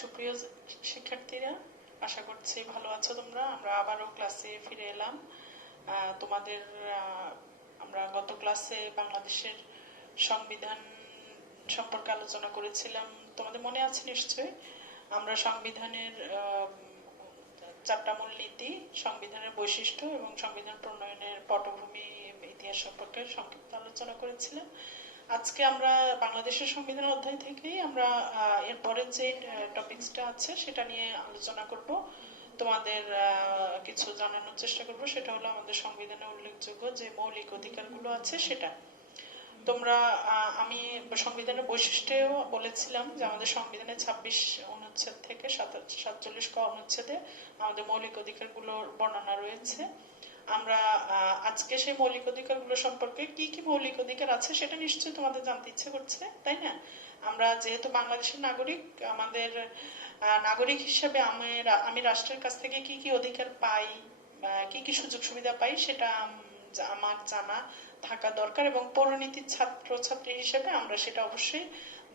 সুপ্রিয় শিক্ষার্থীরা, আশা করছি ভালো আছো তোমরা। আমরা আবারও ক্লাসে ফিরে এলাম। তোমাদের আমরা গত ক্লাসে বাংলাদেশের সংবিধান সম্পর্কে আলোচনা করেছিলাম, তোমাদের মনে আছে নিশ্চয়ই। আমরা সংবিধানের 4টা মূলনীতি, সংবিধানের বৈশিষ্ট্য এবং সংবিধান প্রণয়নের পটভূমি ইতিহাস সম্পর্কে সংক্ষিপ্ত আলোচনা করেছিলাম। আজকে আমরা বাংলাদেশের সংবিধান অধ্যায় থেকেই আমরা এরপরের যে টপিকসটা আছে সেটা নিয়ে আলোচনা করব। তোমাদের কিছু জানানোর চেষ্টা করব। সেটা হলো আমাদের সংবিধানে উল্লেখযোগ্য যে মৌলিক অধিকারগুলো আছে সেটা। তোমরা আমি সংবিধানের বৈশিষ্ট্যেও বলেছিলাম যে আমাদের সংবিধানের 26 অনুচ্ছেদ থেকে 47 ক অনুচ্ছেদে আমাদের মৌলিক অধিকারগুলোর বর্ণনা রয়েছে। আমরা আজকে সেই মৌলিক অধিকারগুলো সম্পর্কে কি কি মৌলিক অধিকার আছে সেটা নিশ্চয়ই তোমাদের জানতে ইচ্ছে করছে, তাই না? আমরা যেহেতু বাংলাদেশের নাগরিক, আমাদের নাগরিক হিসেবে আমি রাষ্ট্রের কাছ থেকে কি কি অধিকার পাই, কি কি সুযোগ সুবিধা পাই সেটা আমার জানা থাকা দরকার, এবং পৌরনীতির ছাত্র ছাত্রী হিসেবে আমরা সেটা অবশ্যই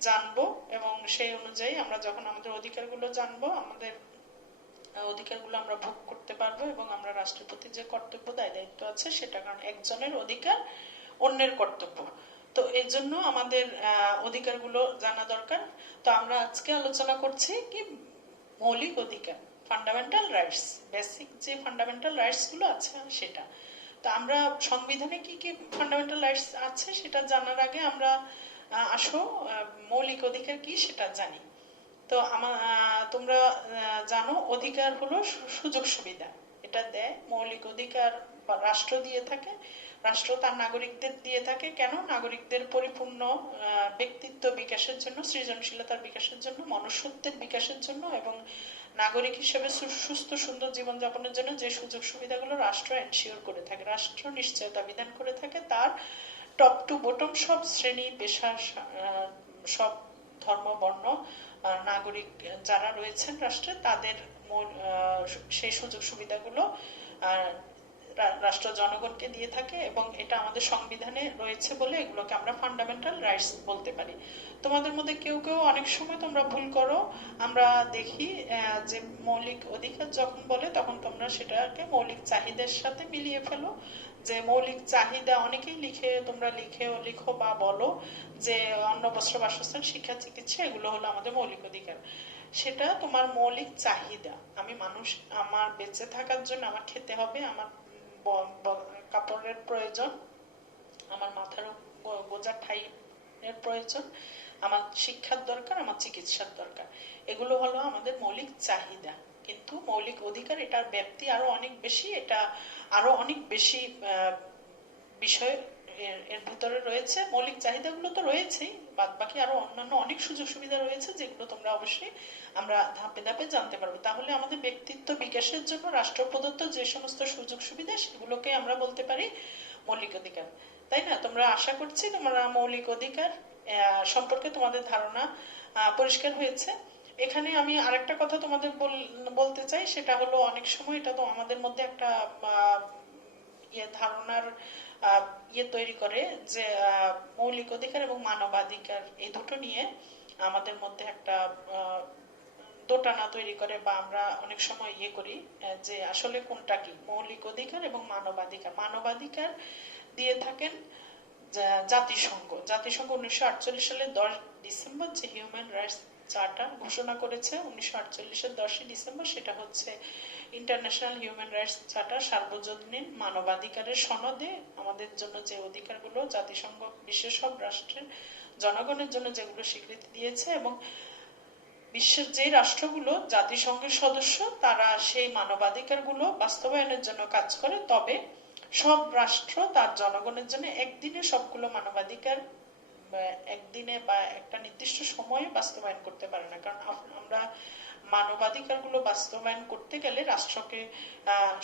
জানবো, এবং সেই অনুযায়ী আমরা যখন আমাদের অধিকারগুলো জানবো, আমাদের অধিকারগুলো আমরা ভোগ করতে পারবো, এবং আমরা রাষ্ট্রের প্রতি যে কর্তব্য দায় দায়িত্ব আছে সেটা, কারণ একজনের অধিকার অন্যের কর্তব্য, তো এর জন্য আমাদের অধিকারগুলো জানা দরকার। তো আমরা আজকে আলোচনা করছি কি মৌলিক অধিকার, ফান্ডামেন্টাল রাইটস, বেসিক যে ফান্ডামেন্টাল রাইটস গুলো আছে সেটা। তো আমরা সংবিধানে কি কি ফান্ডামেন্টাল রাইটস আছে সেটা জানার আগে আমরা আসো মৌলিক অধিকার কি সেটা জানি। তো তোমরা জানো অধিকার হলো সুযোগ সুবিধা, এটা দেয়। মৌলিক অধিকার রাষ্ট্র দিয়ে থাকে, রাষ্ট্র তার নাগরিকদের দিয়ে থাকে। কেন? নাগরিকদের পরিপূর্ণ ব্যক্তিত্ব বিকাশের জন্য, সৃজনশীলতার বিকাশের জন্য, মনুষ্যত্বের বিকাশের জন্য, এবং নাগরিক হিসেবে সুস্থ সুন্দর জীবনযাপনের জন্য যে সুযোগ সুবিধাগুলো রাষ্ট্র এনশিওর করে থাকে, রাষ্ট্র নিশ্চয়তা বিধান করে থাকে, তার টপ টু বটম সব শ্রেণী পেশা, সব ধর্ম বর্ণ নাগরিক যারা রয়েছেন রাষ্ট্রে, তাদের সেই সুযোগ সুবিধাগুলো রাষ্ট্র জনগণকে দিয়ে থাকে, এবং এটা আমাদের সংবিধানে রয়েছে বলে এগুলোকে আমরা ফান্ডামেন্টাল রাইটস বলতে পারি। তোমাদের মধ্যে কেউ কেউ অনেক সময় তোমরা ভুল করো, আমরা দেখি যে মৌলিক অধিকার যখন বলে তখন তোমরা সেটাকে মৌলিক চাহিদার সাথে মিলিয়ে ফেলো, যে মৌলিক চাহিদা অনেকেই তোমরা লিখো বা বলো যে অন্ন বস্ত্র বাসস্থান শিক্ষা চিকিৎসা এগুলো হলো আমাদের মৌলিক অধিকার। সেটা তোমার মৌলিক চাহিদা। আমি মানুষ, আমার বেঁচে থাকার জন্য আমার খেতে হবে, আমার কাপড়ের প্রয়োজন, আমার মাথার গোজার ঠাই এর প্রয়োজন, আমার শিক্ষার দরকার, আমার চিকিৎসার দরকার, এগুলো হলো আমাদের মৌলিক চাহিদা। কিন্তু মৌলিক অধিকার এটার ব্যাপ্তি আরো অনেক বেশি, এটা আরো অনেক বেশি বিষয় এর ভিতরে রয়েছে। মৌলিক চাহিদাগুলো তো রয়েছেই, বাদ বাকি আরো অন্যান্য অনেক সুযোগ সুবিধা রয়েছে যেগুলো তোমরা অবশ্যই আমরা ধাপে ধাপে জানতে পারবো। তাহলে আমাদের ব্যক্তিত্ব বিকাশের জন্য রাষ্ট্র প্রদত্ত যে সমস্ত সুযোগ সুবিধা সেগুলোকে আমরা বলতে পারি মৌলিক অধিকার, তাই না? তোমরা আশা করছি তোমরা মৌলিক অধিকার সম্পর্কে তোমাদের ধারণা পরিষ্কার হয়েছে। এখানে আমি আরেকটা কথা তোমাদের বলতে চাই, সেটা হলো অনেক সময় এটা তো আমাদের মধ্যে একটা ধারণার তৈরি করে যে মৌলিক অধিকার এবং মানবাধিকার এই দুটো নিয়ে আমাদের মধ্যে একটা দোটানা তৈরি করে, বা আমরা অনেক সময় করি যে আসলে কোনটা কি মৌলিক অধিকার এবং মানবাধিকার। মানবাধিকার দিয়ে থাকেন জাতিসংঘ। 1948 সালের 10 ডিসেম্বর যে হিউম্যান রাইটস চার্টার ঘোষণা করেছে 1948 এর 10 ডিসেম্বর, সেটা হচ্ছে ইন্টারন্যাশনাল হিউম্যান রাইটস চার্টার, সার্বজনীন মানবাধিকারের সনদে আমাদের জন্য যে অধিকারগুলো জাতিসংঘ বিশ্বের সব রাষ্ট্রের জনগণের জন্য যেগুলো স্বীকৃতি দিয়েছে, এবং বিশ্বের যে রাষ্ট্রগুলো জাতিসংঘের সদস্য তারা সেই মানবাধিকারগুলো বাস্তবায়নের জন্য কাজ করে। তবে সব রাষ্ট্র তার জনগণের জন্য একদিনে সবগুলো মানবাধিকার একদিনে বা একটা নির্দিষ্ট সময়ে বাস্তবায়ন করতে পারে না, কারণ আমরা মানবাধিকারগুলো বাস্তবায়ন করতে গেলে রাষ্ট্রকে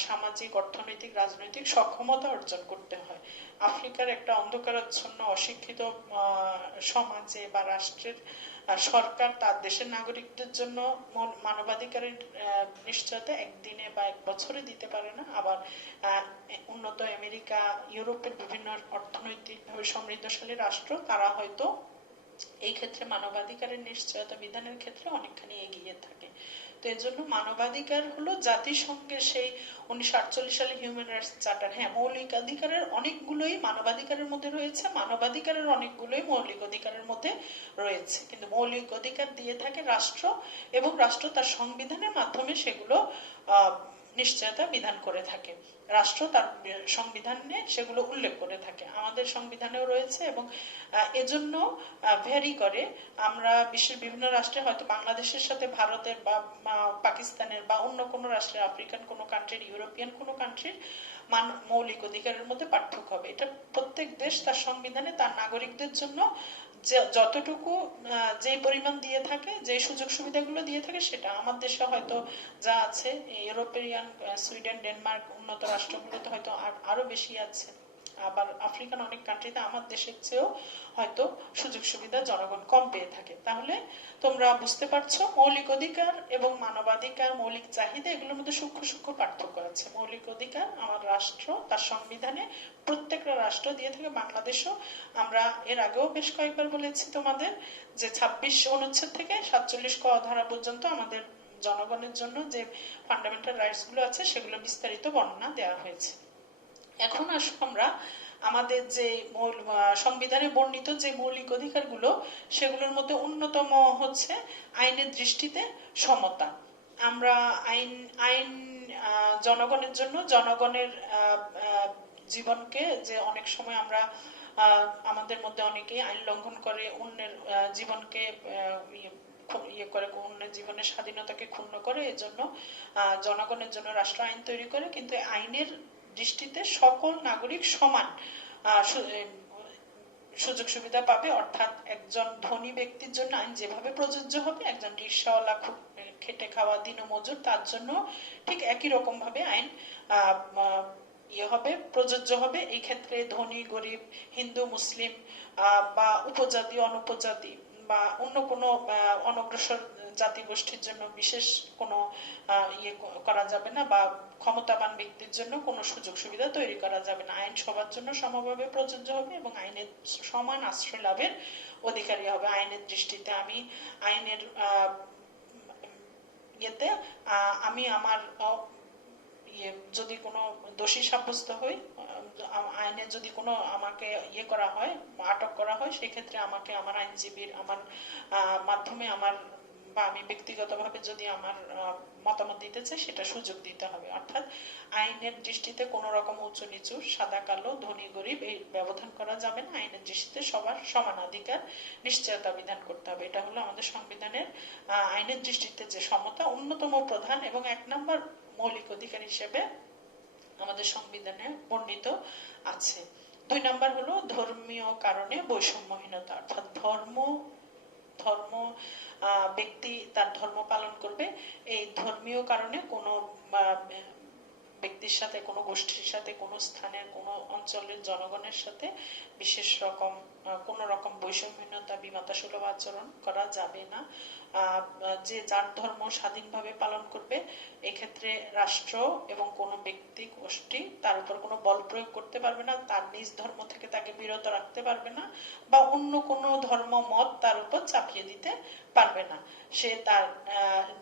সামাজিক, অর্থনৈতিক, রাজনৈতিক সক্ষমতা অর্জন করতে হয়। আফ্রিকার একটা অন্ধকারাচ্ছন্ন অশিক্ষিত সমাজে বা রাষ্ট্রের সরকার তার দেশের নাগরিকদের জন্য মানবাধিকারের নিশ্চয়তা একদিনে বা এক বছরে দিতে পারে না। আবার উন্নত আমেরিকা, ইউরোপের বিভিন্ন অর্থনৈতিকভাবে সমৃদ্ধশালী রাষ্ট্র তারা হয়তো এই ক্ষেত্রে মানবাধিকারের নিশ্চয়তা বিধানের ক্ষেত্রে অনেকখানি এগিয়ে থাকে। তো এর জন্য মানবাধিকার হলো জাতিসংঘের সেই 1948 সালে হিউম্যান রাইটস চার্টার, হ্যাঁ মৌলিক অধিকারের অনেকগুলোই মানবাধিকারের মধ্যে রয়েছে, মানবাধিকারের অনেকগুলোই মৌলিক অধিকারের মধ্যে রয়েছে, কিন্তু মৌলিক অধিকার দিয়ে থাকে রাষ্ট্র, এবং রাষ্ট্র তার সংবিধানের মাধ্যমে সেগুলো নিশ্চয়তা বিধান করে থাকে। রাষ্ট্র তার সংবিধানে সেগুলো উল্লেখ করে থাকে, আমাদের সংবিধানেও রয়েছে, এবং এজন্য ভ্যারি করে। আমরা বিশ্বের বিভিন্ন রাষ্ট্রে, হয়তো বাংলাদেশের সাথে ভারতের বা পাকিস্তানের বা অন্য কোনো রাষ্ট্রের, আফ্রিকান কোনো কান্ট্রির, ইউরোপিয়ান কোনো কান্ট্রির মৌলিক অধিকারের মধ্যে পার্থক্য হবে। এটা প্রত্যেক দেশ তার সংবিধানে তার নাগরিকদের জন্য যতটুকু যে পরিমাণ দিয়ে থাকে, যে সুযোগ সুবিধাগুলো দিয়ে থাকে, সেটা আমার দেশে হয়তো যা আছে, ইউরোপিয়ান, সুইডেন, ডেনমার্ক, উন্নত রাষ্ট্রগুলোতে হয়তো আরো বেশি আছে। আবার আফ্রিকান অনেক কান্ট্রিতে আমার দেশের চেয়েও হয়তো সুযোগ সুবিধা জনগণ কম পেয়ে থাকে। তাহলে তোমরা বুঝতে পারছো মৌলিক অধিকার এবং মানবাধিকার, মৌলিক চাহিদা, এগুলোর মধ্যে সূক্ষ্ম সূক্ষ্ম পার্থক্য আছে। মৌলিক অধিকার আমার রাষ্ট্র তার সংবিধানে প্রত্যেকটা রাষ্ট্র দিয়ে থাকে, বাংলাদেশও। আমরা এর আগেও বেশ কয়েকবার বলেছি তোমাদের যে 26 অনুচ্ছেদ থেকে 47 ক ধারা পর্যন্ত আমাদের জনগণের জন্য যে ফান্ডামেন্টাল রাইটস গুলো আছে সেগুলো বিস্তারিত বর্ণনা দেওয়া হয়েছে। এখন আসো আমরা আমাদের যে সংবিধানে বর্ণিত যে মৌলিক অধিকারগুলো, সেগুলোর মধ্যে অন্যতম হচ্ছে আইনের দৃষ্টিতে সমতা। আমরা আইন আইন জনগণের জন্য, জনগণের জীবনকে, যে অনেক সময় আমরা আমাদের মধ্যে অনেকেই আইন লঙ্ঘন করে অন্যের জীবনকে ইয়ে করে, অন্যের জীবনের স্বাধীনতাকে ক্ষুণ্ণ করে, এজন্য জনগণের জন্য রাষ্ট্র আইন তৈরি করে, কিন্তু আইনের দৃষ্টিতে সকল নাগরিক সমান সুযোগ সুবিধা পাবে। অর্থাৎ একজন ধনী ব্যক্তির জন্য আইন যেভাবে প্রযোজ্য হবে, একজন রিক্সাওয়ালা, খুব খেটে খাওয়া দিনমজুর, তার জন্য ঠিক একই রকম ভাবে আইন হবে, প্রযোজ্য হবে। এই ক্ষেত্রে ধনী গরিব, হিন্দু মুসলিম বা উপজাতি অনুপজাতি বা অন্য কোনো অনগ্রসর জাতি গোষ্ঠীর জন্য বিশেষ কোনো ইয়ে করা যাবে না, বা ক্ষমতাবান ব্যক্তির জন্য কোনো সুযোগ সুবিধা তৈরি করা যাবে না। আইন সবার জন্য সমভাবে প্রযোজ্য হবে এবং আইনের সমান আশ্রয় লাভের অধিকারী হবে। আইনের দৃষ্টিতে আমি আইনের ইয়েতে আমি আমার যদি কোনো দোষী সাব্যস্ত হই, আইনে যদি কোনো আমাকে ইয়ে করা হয়, আটক করা হয়, সেক্ষেত্রে আমাকে আমার আইনজীবীর আমার মাধ্যমে আমার বা আমি ব্যক্তিগতভাবে যদি আমার মতামত দিতে চাই, সেটা সুযোগ দিতে হবে। অর্থাৎ আইনের দৃষ্টিতে কোনো রকম উঁচু নিচু, সাদা কালো, ধনী গরিব এই ব্যবধান করা যাবে না। আইনের দৃষ্টিতে সবার সমানাধিকার নিশ্চয়তা বিধান করতে হবে। এটা হলো আমাদের সংবিধানের আইনের দৃষ্টিতে যে সমতা অন্যতম প্রধান এবং 1 নম্বর মৌলিক অধিকার হিসেবে আমাদের সংবিধানে বর্ণিত আছে। 2 নম্বর হলো ধর্মীয় কারণে বৈষম্যহীনতা, অর্থাৎ ধর্ম ব্যক্তি তার ধর্ম পালন করবে, এই ধর্মীয় কারণে কোনো ব্যক্তির সাথে, কোনো গোষ্ঠীর সাথে, কোনো স্থানের, কোনো অঞ্চলের জনগণের সাথে বিশেষ রকম কোনো রকম বৈষম্যহীনতা, বিমাতাসুলভ আচরণ করা যাবে না। যে যার ধর্ম স্বাধীনভাবে পালন করবে, এক্ষেত্রে রাষ্ট্র এবং কোনো ব্যক্তি গোষ্ঠী তার উপর কোনো বল প্রয়োগ করতে পারবে না, তার নিজ ধর্ম থেকে তাকে বিরত রাখতে পারবে না, বা অন্য কোনো ধর্ম মত তার উপর চাপিয়ে দিতে পারবে না। সে তার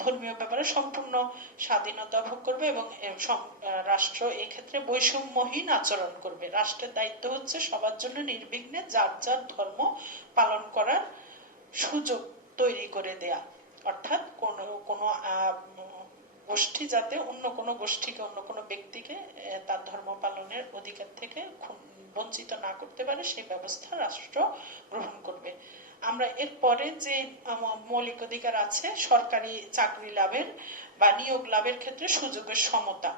ধর্মীয় ব্যাপারে সম্পূর্ণ স্বাধীনতা ভোগ করবে এবং রাষ্ট্র এই ক্ষেত্রে বৈষম্যহীন আচরণ করবে। রাষ্ট্রের দায়িত্ব হচ্ছে সবার জন্য নির্বিঘ্নে যার যার ধর্ম পালন করার সুযোগ তৈরি করে দেয়া। অর্থাৎ কোনো গোষ্ঠী যাতে অন্য কোনো গোষ্ঠীকে, অন্য কোনো ব্যক্তিকে তার ধর্ম পালনের অধিকার থেকে বঞ্চিত না করতে পারে, সেই ব্যবস্থা রাষ্ট্র গ্রহণ করবে। আমরা এরপরে যে মৌলিক অধিকার আছে, সরকারি চাকরি লাভের বা নিয়োগ লাভের ক্ষেত্রে সুযোগের সমতা।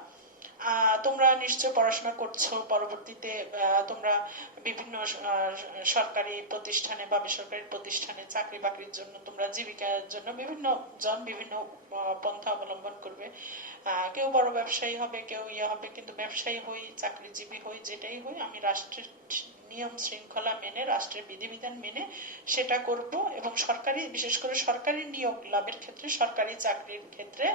তোমরা নিশ্চয় পড়াশোনা করছো, পরবর্তীতে তোমরা বিভিন্ন সরকারি প্রতিষ্ঠানে বা বেসরকারি প্রতিষ্ঠানে চাকরি বাকরির জন্য, তোমরা জীবিকার জন্য বিভিন্ন জন বিভিন্ন পন্থা অবলম্বন করবে। কেউ বড় ব্যবসায়ী হবে, কেউ ইয়ে হবে, কিন্তু ব্যবসায়ী হই, চাকরিজীবী হই, যেটাই হই, আমি রাষ্ট্রের নিয়ম শৃঙ্খলা মেনে, রাষ্ট্রের বিধিবিধান মেনে সেটা করব। এবং সরকারি, বিশেষ করে সরকারি নিয়োগ লাভের ক্ষেত্রে, সরকারি চাকরির ক্ষেত্রে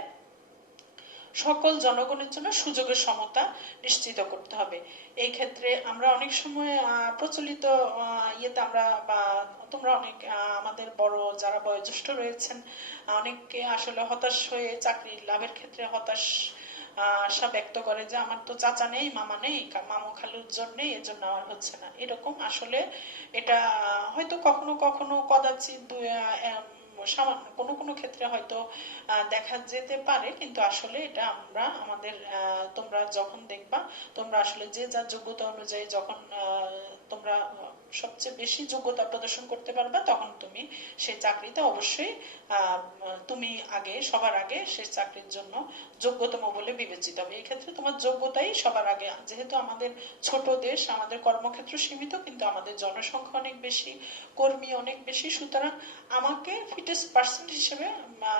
সকল জনগণের জন্য সুযোগের সমতা নিশ্চিত করতে হবে। এই ক্ষেত্রে আমরা অনেক সময় প্রচলিত ইয়েতে আমরা বা তোমরা অনেক আমাদের বড় যারা বয়োজ্যেষ্ঠ রয়েছেন অনেককে আসলে হতাশ হয়ে চাকরি লাভের ক্ষেত্রে হতাশ আশা ব্যক্ত করে যে আমার তো চাচা নেই, মামা নেই, মামু খালুর জন্য এজন্য আমার হচ্ছে না। এরকম আসলে এটা হয়তো কখনো কখনো কদাচিৎ সামান্য কোনো কোনো ক্ষেত্রে হয়তো দেখা যেতে পারে, কিন্তু আসলে এটা আমরা আমাদের তোমরা যখন দেখবা তোমরা আসলে যে যার যোগ্যতা অনুযায়ী যখন তোমরা সবচেয়ে বেশি যোগ্যতা প্রদর্শন করতে পারবা তখন তুমি সেই চাকরিতে অবশ্যই তুমি আগে সবার আগে সেই চাকরির জন্য যোগ্যতম বলে বিবেচিত হবে। এই ক্ষেত্রে তোমার যোগ্যতাই সবার আগে। যেহেতু আমাদের ছোট দেশ, আমাদের কর্মক্ষেত্র সীমিত, কিন্তু আমাদের জনসংখ্যা অনেক বেশি, কর্মী অনেক বেশি, সুতরাং আমাকে ফিটেস্ট পার্সন হিসেবে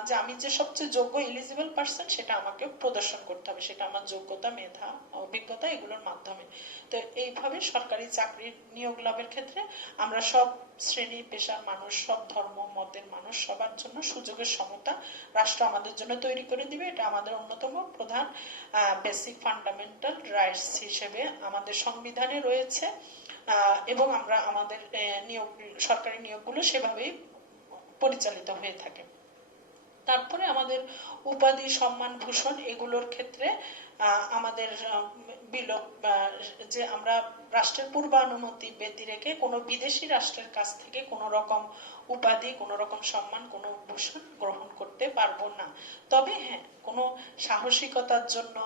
যে আমি যে সবচেয়ে যোগ্য এলিজিবল পার্সন সেটা আমাকে প্রদর্শন করতে হবে, সেটা আমার যোগ্যতা, মেধা, অভিজ্ঞতা এগুলোর মাধ্যমে। তো এইভাবে সরকারি চাকরির নিয়োগ লাভের ক্ষেত্রে আমরা সব শ্রেণী পেশার মানুষ, সব ধর্ম মতের মানুষ সবার জন্য সুযোগের সমতা রাষ্ট্র আমাদের জন্য তৈরি করে দিবে। এটা আমাদের অন্যতম প্রধান বেসিক ফান্ডামেন্টাল রাইটস হিসেবে আমাদের সংবিধানে রয়েছে এবং আমরা আমাদের নিয়োগ সরকারি নিয়োগগুলো সেভাবেই পরিচালিত হয়ে থাকে। তারপরে আমাদের উপাধি, সম্মান, ভূষণ এগুলোর ক্ষেত্রে আমাদের বিলোপ যে আমরা রাষ্ট্রের পূর্বানুমতি ব্যতি রেখে কোনো বিদেশি রাষ্ট্রের কাছ থেকে কোনো রকম উপাধি, কোনো রকম সম্মান, কোনো ভূষণ গ্রহণ করতে পারবো না। তবে হ্যাঁ, কোনো সাহসিকতার জন্য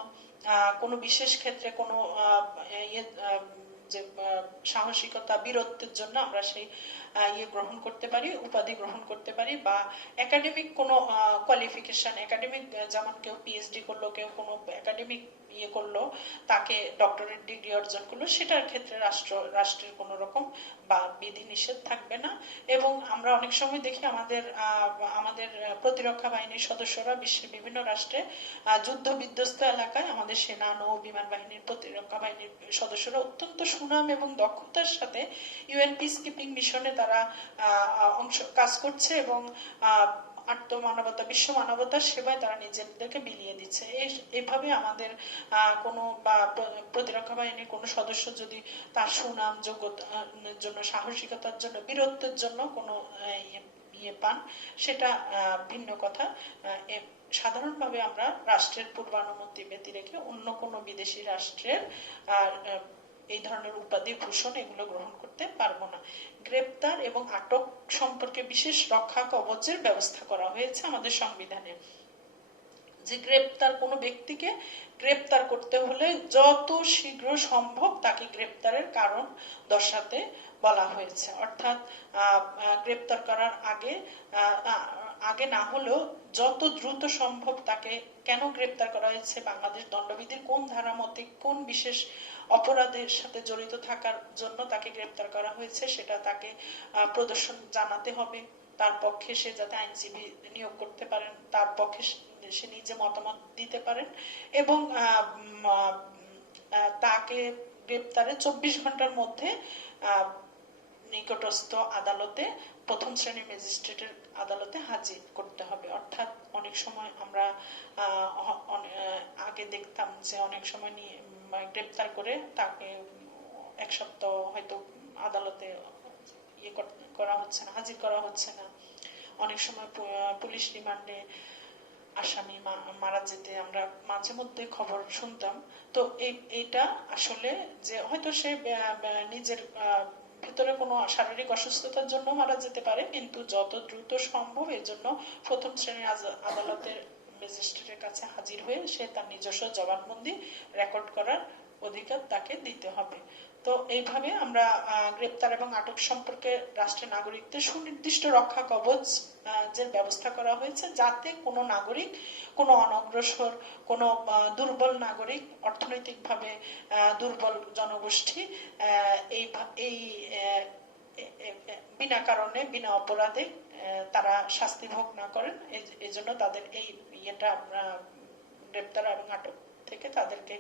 কোনো বিশেষ ক্ষেত্রে কোনো যে সাহসিকতা, বীরত্বের জন্য আমরা সেই ইয়ে গ্রহণ করতে পারি, উপাধি গ্রহণ করতে পারি, বা একাডেমিক কোনো কোয়ালিফিকেশন, একাডেমিক যেমন কেউ পিএইচডি করলো, কেউ কোনো একাডেমিক ইয়ে করলো, তাকে ডক্টরেট ডিগ্রি অর্জন করলো, সেটার ক্ষেত্রে রাষ্ট্রের কোনো রকম বা বিধি নিষেধ থাকবে না। এবং আমরা অনেক সময় দেখি আমাদের প্রতিরক্ষা বাহিনীর সদস্যরা বিশ্বের বিভিন্ন রাষ্ট্রে যুদ্ধ বিধ্বস্ত এলাকায় আমাদের সেনা, নৌ, বিমান বাহিনীর, প্রতিরক্ষা বাহিনীর সদস্যরা অত্যন্ত সুনাম এবং দক্ষতার সাথে ইউএন পিস কিপিং মিশনে তারা কাজ করছে এবং আত্মমানবতা, বিশ্ব মানবতার সেবায় তারা নিজেদেরকে বিলিয়ে দিচ্ছে। এইভাবে আমাদের কোনো বা প্রতিরক্ষা বাহিনীর কোনো সদস্য যদি তার সুনাম, যোগ্যতার জন্য, সাহসিকতার জন্য, বীরত্বের জন্য কোনো ইয়ে পান, সেটা ভিন্ন কথা। সাধারণভাবে আমরা রাষ্ট্রের পূর্বানুমতি ব্যতি রেখে অন্য কোনো বিদেশি রাষ্ট্রের এই ধরনের উপাধি, ভূষণ এগুলো গ্রহণ করতে পারবো না। গ্রেপ্তার এবং আটক সম্পর্কে বিশেষ রক্ষা কবচের ব্যবস্থা করা হয়েছে আমাদের সংবিধানে। যে গ্রেপ্তার, কোনো ব্যক্তিকে গ্রেপ্তার করতে হলে যত শীঘ্র সম্ভব তাকে গ্রেপ্তারের কারণ দর্শাতে বলা হয়েছে। অর্থাৎ গ্রেপ্তার করার আগে না হলেও যত দ্রুত সম্ভব তাকে কেন গ্রেপ্তার করা হয়েছে, বাংলাদেশ দণ্ডবিধির কোন ধারা মতে কোন বিশেষ অপরাধের সাথে জড়িত থাকার জন্য তাকে গ্রেপ্তার করা হয়েছে সেটা তাকে প্রদর্শন জানাতে হবে। তার পক্ষে সে যাতে আইনজীবী নিয়োগ করতে পারেন, তার পক্ষে সে নিজে মতামত দিতে পারেন এবং তাকে গ্রেপ্তারের 24 ঘন্টার মধ্যে নিকটস্থ আদালতে, প্রথম শ্রেণীর ম্যাজিস্ট্রেটের আদালতে হাজির করতে হবে। অর্থাৎ অনেক সময় আমরা আগে দেখতাম যে অনেক সময় নিয়ে গ্রেপ্তার করে তাকে এক সপ্তাহ হয়তো আদালতে ইয়ে করা হচ্ছে না, হাজির করা হচ্ছে না। অনেক সময় পুলিশ রিমান্ডে আসামি মারা যেতে আমরা মাঝে মধ্যে খবর শুনতাম। তো এইটা আসলে যে হয়তো সে নিজের ভেতরে কোনো শারীরিক অসুস্থতার জন্য মারা যেতে পারে, কিন্তু যত দ্রুত সম্ভব এর জন্য প্রথম শ্রেণীর আদালতের ম্যাজিস্ট্রেটের কাছে হাজির হয়ে সে তার নিজস্ব জবানবন্দি রেকর্ড করার অধিকার তাকে দিতে হবে। তো এইভাবে আমরা গ্রেপ্তার এবং আটক সম্পর্কে রাষ্ট্রের নাগরিকদের সুনির্দিষ্ট রক্ষা কবচ যে ব্যবস্থা করা হয়েছে, যাতে কোনো নাগরিক, কোনো অনগ্রসর, কোনো দুর্বল নাগরিক, অর্থনৈতিকভাবে দুর্বল জনগোষ্ঠী এই বিনা কারণে, বিনা অপরাধে তারা শাস্তি ভোগ না করেন। এজন্য তাদের এই ইয়েটা গ্রেপ্তার এবং আটক থেকে তাদেরকে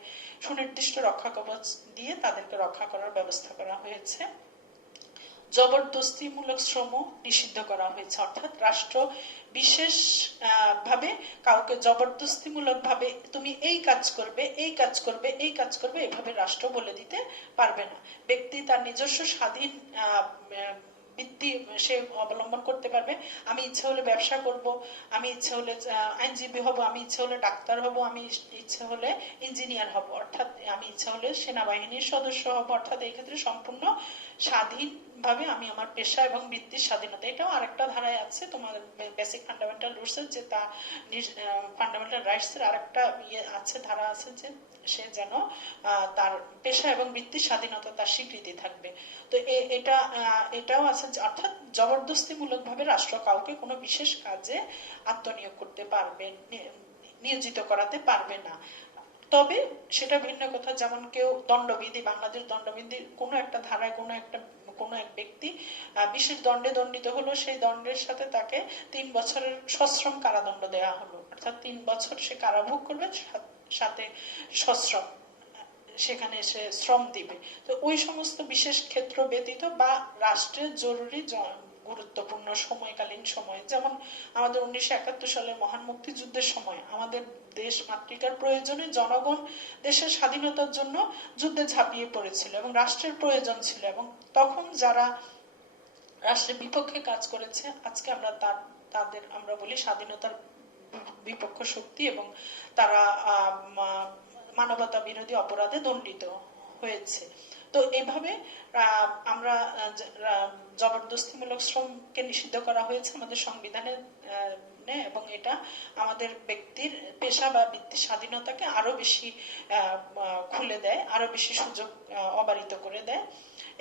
সুনির্দিষ্ট রক্ষা কবচ দিয়ে তাদেরকে রক্ষা করার ব্যবস্থা করা হয়েছে। জবরদস্তিমূলক শ্রম নিষিদ্ধ করা হয়েছে, অর্থাৎ রাষ্ট্র বিশেষ ভাবে কাউকে জবরদস্তিমূলক ভাবে তুমি এই কাজ করবে, এই কাজ করবে, এই কাজ করবে এভাবে রাষ্ট্র বলে দিতে পারবে না। ব্যক্তি তার নিজস্ব স্বাধীন বৃত্তি সে অবলম্বন করতে পারবে। আমি ইচ্ছে হলে ব্যবসা করব, আমি ইচ্ছে হলে আইনজীবী হব, আমি ইচ্ছে হলে ডাক্তার হব, আমি ইচ্ছে হলে ইঞ্জিনিয়ার হব, অর্থাৎ আমি ইচ্ছে হলে সেনাবাহিনীর সদস্য হব। অর্থাৎ এই ক্ষেত্রে সম্পূর্ণ স্বাধীনভাবে আমি আমার পেশা এবং বৃত্তির স্বাধীনতা। এটাও আরেকটা ধারায় আছে তোমার বেসিক ফান্ডামেন্টাল রুলস এর, যে তা ফান্ডামেন্টাল রাইটস এর আরেকটা ইয়ে আছে, ধারা আছে, যে সে যেন তার পেশা এবং বৃত্তির স্বাধীনতা তার স্বীকৃতি থাকবে। তো এটাও আছে, অর্থাৎ জবরদস্তিমূলক ভাবে রাষ্ট্র কাউকে কোনো বিশেষ কাজে আত্মনিয়োগ করতে পারবে, নিয়োজিত করাতে পারবে না। তবে সেটা ভিন্ন কথা, যেমন কেউ দণ্ডবিধি, বাংলাদেশ দণ্ডবিধির কোনো একটা ধারায় কোনো এক ব্যক্তি বিশেষ দণ্ডে দণ্ডিত হলো, সেই দণ্ডের সাথে তাকে 3 বছরের সশ্রম কারাদণ্ড দেওয়া হলো, অর্থাৎ 3 বছর সে কারাভোগ করবে, সাথে সশ্রম, সেখানে সে শ্রম দিবে। তো ওই সমস্ত বিশেষ ক্ষেত্র ব্যতীত বা রাষ্ট্রের জরুরি গুরুত্বপূর্ণ সময়কালীন সময়, যেমন আমাদের 1971 সালের মহান মুক্তিযুদ্ধের সময় আমাদের দেশ মাতৃকার প্রয়োজনে জনগণ দেশের স্বাধীনতার জন্য যুদ্ধে ঝাঁপিয়ে পড়েছিল এবং রাষ্ট্রের প্রয়োজন ছিল, এবং তখন যারা রাষ্ট্রের বিপক্ষে কাজ করেছে আজকে আমরা তাদের আমরা বলি স্বাধীনতার বিপক্ষ শক্তি, এবং তারা মানবতা বিরোধী অপরাধে দণ্ডিত হয়েছে। তো এইভাবে আমরা জবরদস্তিমূলক শ্রমকে নিষিদ্ধ করা হয়েছে আমাদের সংবিধানে, এবং এটা আমাদের ব্যক্তির পেশা বা বৃত্তির স্বাধীনতাকে আরো বেশি খুলে দেয়, আরো বেশি সুযোগ অবারিত করে দেয়।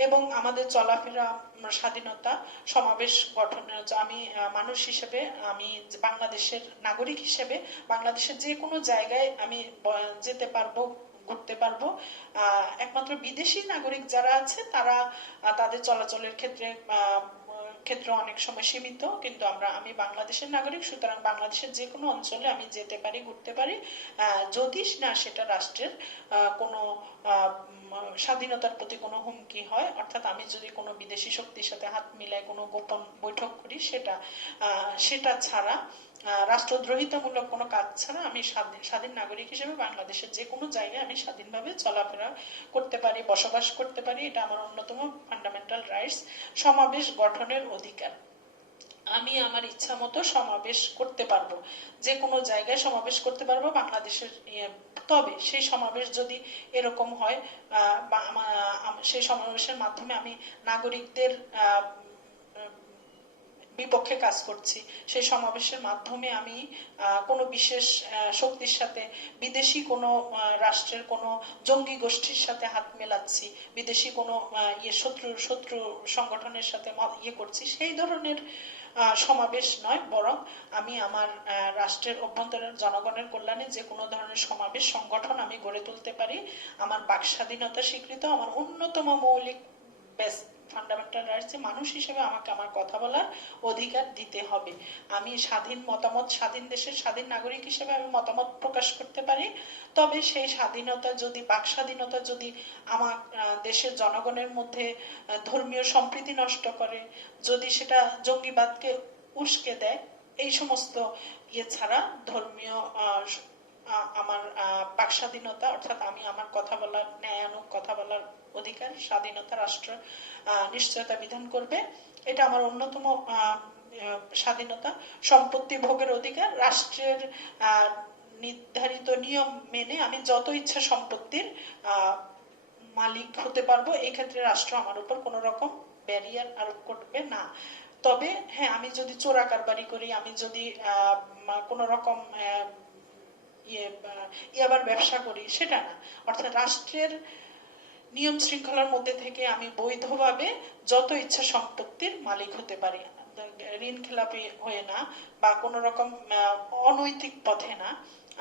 এবং আমাদের চলাফেরা স্বাধীনতা, সমাবেশ গঠনের, আমি মানুষ হিসেবে, আমি বাংলাদেশের নাগরিক হিসেবে বাংলাদেশের যে কোনো জায়গায় আমি যেতে পারবো, ঘুরতে পারবো। একমাত্র বিদেশি নাগরিক যারা আছে তারা তাদের চলাচলের ক্ষেত্রে অনেক সময় সীমিত, কিন্তু আমি বাংলাদেশের নাগরিক, সুতরাং বাংলাদেশের যে কোনো অঞ্চলে আমি যেতে পারি, ঘুরতে পারি, যদি না সেটা রাষ্ট্রের কোনো স্বাধীনতার প্রতি কোনো হুমকি হয়। অর্থাৎ আমি যদি কোনো বিদেশি শক্তির সাথে হাত মিলাই কোনো গোপন বৈঠক করি, সেটা ছাড়া, রাষ্ট্রদ্রোহিতামূলক কোনো কাজ ছাড়া আমি স্বাধীন নাগরিক হিসেবে বাংলাদেশের যে কোনো জায়গায় আমি স্বাধীনভাবে চলাফেরা করতে পারি, বসবাস করতে পারি। এটা আমার অন্যতম ফান্ডামেন্টাল রাইটস। সমাবেশ গঠনের অধিকার, আমি আমার ইচ্ছা মতো সমাবেশ করতে পারবো, যে কোনো জায়গায় সমাবেশ করতে পারবো বাংলাদেশের। তবে সেই সমাবেশ যদি এরকম হয়, সেই সমাবেশের মাধ্যমে আমি নাগরিকদের বিপক্ষে কাজ করছি, সেই সমাবেশের মাধ্যমে আমি কোনো বিশেষ শক্তির সাথে, বিদেশি কোনো রাষ্ট্রের কোনো জঙ্গি গোষ্ঠীর সাথে হাত মেলাচ্ছি, বিদেশি কোনো শত্রু সংগঠনের সাথে করছি, সেই ধরনের সমাবেশ নয়, বরং আমি আমার রাষ্ট্রের অভ্যন্তরের জনগণের কল্যাণে যে কোনো ধরনের সমাবেশ সংগঠন আমি গড়ে তুলতে পারি। আমার বাক স্বাধীনতা স্বীকৃত, আমার অন্যতম মৌলিক ফান্ডামেন্টাল রাইটস, মানুষ হিসেবে আমাকে আমার কথা বলার অধিকার দিতে হবে। আমি স্বাধীন মতামত, স্বাধীন দেশের স্বাধীন নাগরিক হিসেবে আমি মতামত প্রকাশ করতে পারি। তবে সেই স্বাধীনতা যদি, বাক স্বাধীনতা যদি আমার দেশের জনগণের মধ্যে ধর্মীয় সম্প্রীতি নষ্ট করে, যদি সেটা জঙ্গিবাদকে উস্কে দেয়, এই সমস্ত ছাড়া ধর্মীয় আমার বাক স্বাধীনতা, অর্থাৎ আমি আমার কথা বলার, ন্যায়ানুগ কথা বলার অধিকার, স্বাধীনতা রাষ্ট্র নিশ্চয়তা বিধান করবে। এটা আমার অন্যতম স্বাধীনতা। সম্পত্তি ভোগের অধিকার, রাষ্ট্রের নির্ধারিত নিয়ম মেনে আমি যত ইচ্ছা সম্পত্তির মালিক হতে পারবো, এই ক্ষেত্রে রাষ্ট্র আমার উপর কোন রকম ব্যারিয়ার আরোপ করবে না। তবে হ্যাঁ, আমি যদি চোরা কারবারি করি, আমি যদি কোন রকম ইয়াবার ব্যবসা করি, সেটা না। অর্থাৎ রাষ্ট্রের নিয়ম শৃঙ্খলার মধ্যে থেকে আমি বৈধভাবে যত ইচ্ছা সম্পত্তির মালিক হতে পারি, ঋণ খেলাপি হয়ে না, বা কোন রকম অনৈতিক পথে না।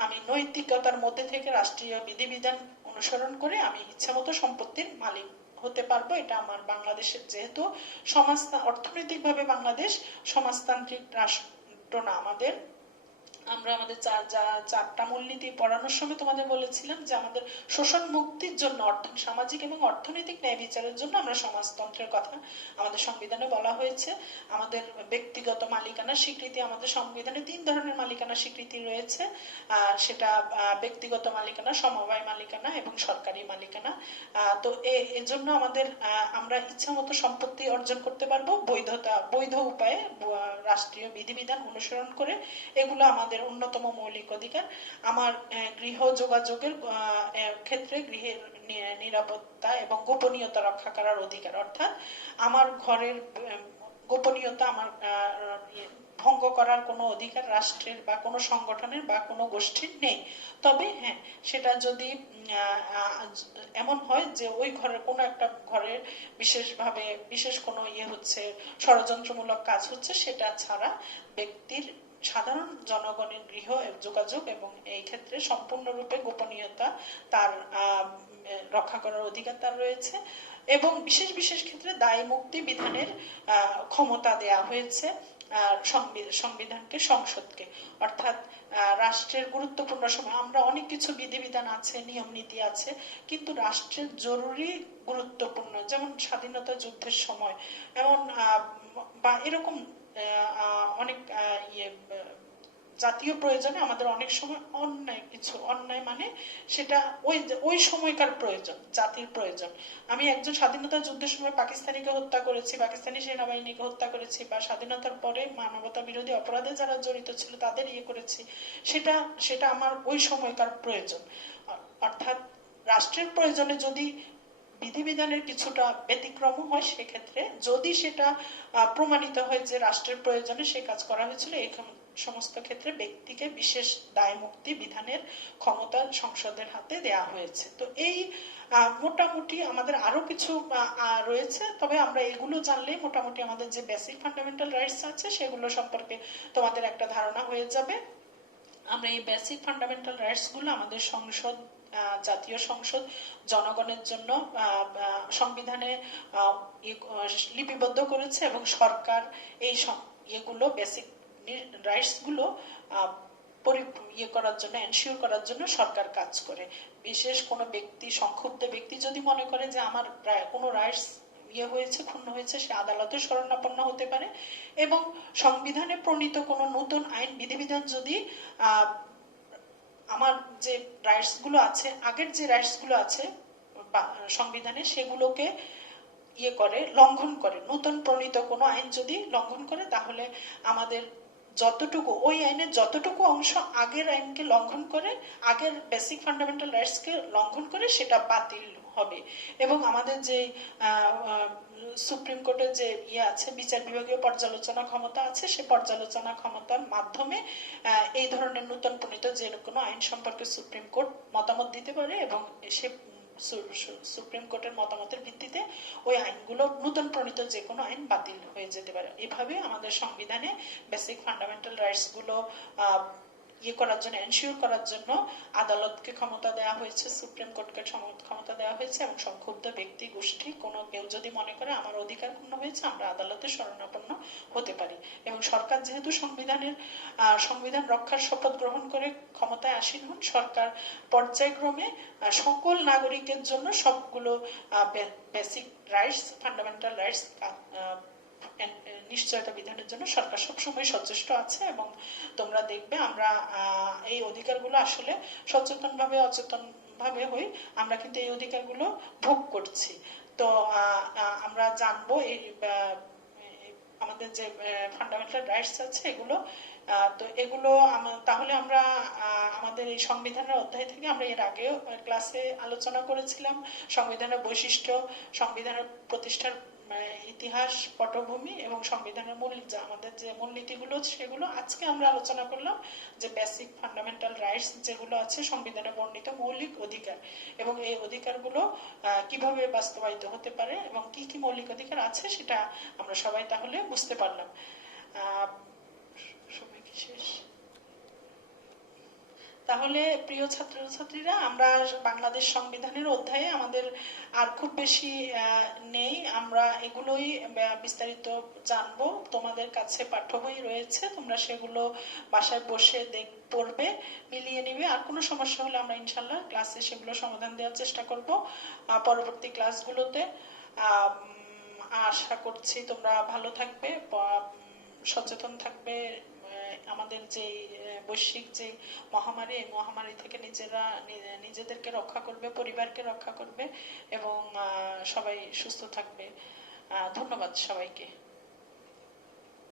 আমি নৈতিকতার মধ্যে থেকে রাষ্ট্রীয় বিধিবিধান অনুসরণ করে আমি ইচ্ছামতো সম্পত্তির মালিক হতে পারবো। এটা আমার বাংলাদেশের, যেহেতু অর্থনৈতিকভাবে বাংলাদেশ সমাজতান্ত্রিক রাষ্ট্র না, আমরা আমাদের চারটা মূলনীতি পড়ানোর সময় তোমাদের বলেছিলাম যে আমাদের শোষণ মুক্তির জন্য সামাজিক এবং অর্থনৈতিক ন্যায় বিচারের জন্য আমরা সমাজতন্ত্রের কথা আমাদের সংবিধানে বলা হয়েছে। আমাদের ব্যক্তিগত মালিকানার স্বীকৃতি, আমাদের সংবিধানে 3 ধরনের মালিকানার স্বীকৃতি রয়েছে। সেটা ব্যক্তিগত মালিকানা, সমবায় মালিকানা এবং সরকারি মালিকানা। তো এজন্য আমাদের আমরা ইচ্ছা মতো সম্পত্তি অর্জন করতে পারবো বৈধ উপায়ে রাষ্ট্রীয় বিধিবিধান অনুসরণ করে। এগুলো আমাদের অন্যতম মৌলিক অধিকার। আমার গৃহ যোগাযোগের ক্ষেত্রে গৃহের নিরাপত্তা এবং গোপনীয়তা রক্ষা করার অধিকার, অর্থাৎ আমার ঘরের গোপনীয়তা আমার ভঙ্গ করার কোনো অধিকার রাষ্ট্রের বা কোনো সংগঠনের বা কোনো গোষ্ঠীর নেই। তবে হ্যাঁ, সেটা যদি এমন হয় যে ওই ঘরের কোনো একটা ঘরের বিশেষ কোনো হচ্ছে, ষড়যন্ত্রমূলক কাজ হচ্ছে, সেটা ছাড়া ব্যক্তির সাধারণ জনগণের গৃহ যোগাযোগ এবং এই ক্ষেত্রে সম্পূর্ণরূপে গোপনীয়তা তার রক্ষা করার অধিকার তার রয়েছে। এবং বিশেষ ক্ষেত্রে দায় মুক্তি বিধানের ক্ষমতা দেয়া হয়েছে সংবিধানকে, সংসদকে। অর্থাৎ রাষ্ট্রের গুরুত্বপূর্ণ সময় আমরা অনেক কিছু বিধিবিধান আছে, নিয়ম নীতি আছে, কিন্তু রাষ্ট্রের জরুরি গুরুত্বপূর্ণ, যেমন স্বাধীনতা যুদ্ধের সময় এমন বা এরকম অনেক জাতীয় প্রয়োজনে আমাদের অনেক সময় অন্যায় মানে সেটা ওই সময়কার প্রয়োজন, জাতির প্রয়োজন। আমি একজন স্বাধীনতা যুদ্ধের সময় পাকিস্তানিকে হত্যা করেছি, পাকিস্তানি সেনাবাহিনীকে হত্যা করেছি, বা স্বাধীনতার পরে মানবতা বিরোধী অপরাধে যারা জড়িত ছিল তাদের করেছি, সেটা আমার ওই সময়কার প্রয়োজন। অর্থাৎ রাষ্ট্রের প্রয়োজনে যদি বিধিবিধানের কিছুটা ব্যতিক্রম হয়, সেক্ষেত্রে যদি সেটা প্রমাণিত হয় যে রাষ্ট্রের প্রয়োজনে সে কাজ করা হয়েছিল, এই সমস্ত ক্ষেত্রে ব্যক্তিকে বিশেষ দায় মুক্তি বিধানের ক্ষমতা সংসদের হাতে দেয়া হয়েছে। তো এই মোটামুটি আমাদের আরো কিছু রয়েছে, তবে আমরা এগুলো জানলেই মোটামুটি আমাদের যে বেসিক ফান্ডামেন্টাল রাইটস আছে সেগুলো সম্পর্কে তোমাদের একটা ধারণা হয়ে যাবে। আমরা এই বেসিক ফান্ডামেন্টাল রাইটস গুলো আমাদের সংসদ, জাতীয় সংসদ জনগণের জন্য সংবিধানে লিপিবদ্ধ করেছে, এবং সরকার এই এগুলো বেসিক রাইটস গুলো করার জন্য, এনশিওর করার জন্য সরকার কাজ করে। বিশেষ কোনো ব্যক্তি, সংক্ষুব্ধ ব্যক্তি যদি মনে করে যে আমার কোনো রাইটস হয়েছে, ক্ষুণ্ণ হয়েছে, সে আদালতে শরণাপন্ন হতে পারে। এবং সংবিধানে প্রণীত কোনো নতুন আইন বিধিবিধান যদি আমার যে রাইটস গুলো আছে, আগের যে রাইটস গুলো আছে সংবিধানে, সেগুলোকে লঙ্ঘন করে, নতুন প্রণীত কোনো আইন যদি লঙ্ঘন করে, তাহলে আমাদের যতটুকু ওই আইনের যতটুকু অংশ আগের আইনকে লঙ্ঘন করে, আগের বেসিক ফান্ডামেন্টাল রাইটসকে লঙ্ঘন করে, সেটা বাতিল হবে। এবং আমাদের যে সুপ্রিম কোর্টের যে আছে, বিচার বিভাগীয় পর্যালোচনা ক্ষমতা আছে, সে পর্যালোচনা ক্ষমতার মাধ্যমে এই ধরনের নতুন প্রণীত যে কোনো আইন সম্পর্কে সুপ্রিম কোর্ট মতামত দিতে পারে, এবং সে সুপ্রিম কোর্টের মতামতের ভিত্তিতে ওই আইনগুলো, নতুন প্রণীত যে কোনো আইন বাতিল হয়ে যেতে পারে। এভাবে আমাদের সংবিধানে বেসিক ফান্ডামেন্টাল রাইটস গুলো করার জন্য, এনশিওর করার জন্য আদালতকে ক্ষমতা দেওয়া হয়েছে, সুপ্রিম কোর্টকে ক্ষমতা দেওয়া হয়েছে, এবং সংক্ষুব্ধ ব্যক্তি গোষ্ঠী কেউ যদি মনে করে আমার অধিকার ক্ষুণ্ণ হয়েছে, আমরা আদালতে শরণাপন্ন হতে পারি। এবং সরকার যেহেতু সংবিধান রক্ষার শপথ গ্রহণ করে ক্ষমতায় আসীন হন, সরকার পর্যায়ক্রমে সকল নাগরিকের জন্য সবগুলো বেসিক রাইটস, ফান্ডামেন্টাল রাইটস নিশ্চয়তা বিধানের জন্য সরকার সবসময় সচেষ্ট আছে। এবং তোমরা দেখবে আমরা এই অধিকারগুলো আসলে সচেতন ভাবে অচেতন ভাবে হই, আমরা কিন্তু এই অধিকারগুলো ভোগ করছি। তো আমরা জানবো এই আমাদের যে ফান্ডামেন্টাল রাইটস আছে এগুলো। তো এগুলো তাহলে আমরা আমাদের এই সংবিধানের অধ্যায় থেকে আমরা এর আগেও ক্লাসে আলোচনা করেছিলাম সংবিধানের বৈশিষ্ট্য, সংবিধানের প্রতিষ্ঠার ইতিহাস, পটভূমি এবং সংবিধানের আমাদের যে মূলনীতিগুলো সেগুলো। আজকে আমরা আলোচনা করলাম যে বেসিক ফান্ডামেন্টাল রাইটস যেগুলো আছে, সংবিধানে বর্ণিত মৌলিক অধিকার, এবং এই অধিকারগুলো কিভাবে বাস্তবায়িত হতে পারে এবং কি কি মৌলিক অধিকার আছে সেটা আমরা সবাই তাহলে বুঝতে পারলাম। সময় কি শেষ? তাহলে প্রিয় ছাত্রছাত্রীরা, আমরা বাংলাদেশ সংবিধানের অধ্যায়ে আমাদের আর খুব বেশি নেই, আমরা এগুলোই বিস্তারিত জানবো। তোমাদের কাছে পাঠ্য বই রয়েছে, তোমরা সেগুলো বাসায় বসে পড়বে, মিলিয়ে নিবে। আর কোনো সমস্যা হলে আমরা ইনশাল্লাহ ক্লাসে সেগুলো সমাধান দেওয়ার চেষ্টা করব পরবর্তী ক্লাসগুলোতে। আশা করছি তোমরা ভালো থাকবে, সচেতন থাকবে। আমাদের যে বৈশ্বিক যে মহামারী, এই মহামারী থেকে নিজেদেরকে রক্ষা করবে, পরিবারকে রক্ষা করবে এবং সবাই সুস্থ থাকবে। ধন্যবাদ সবাইকে।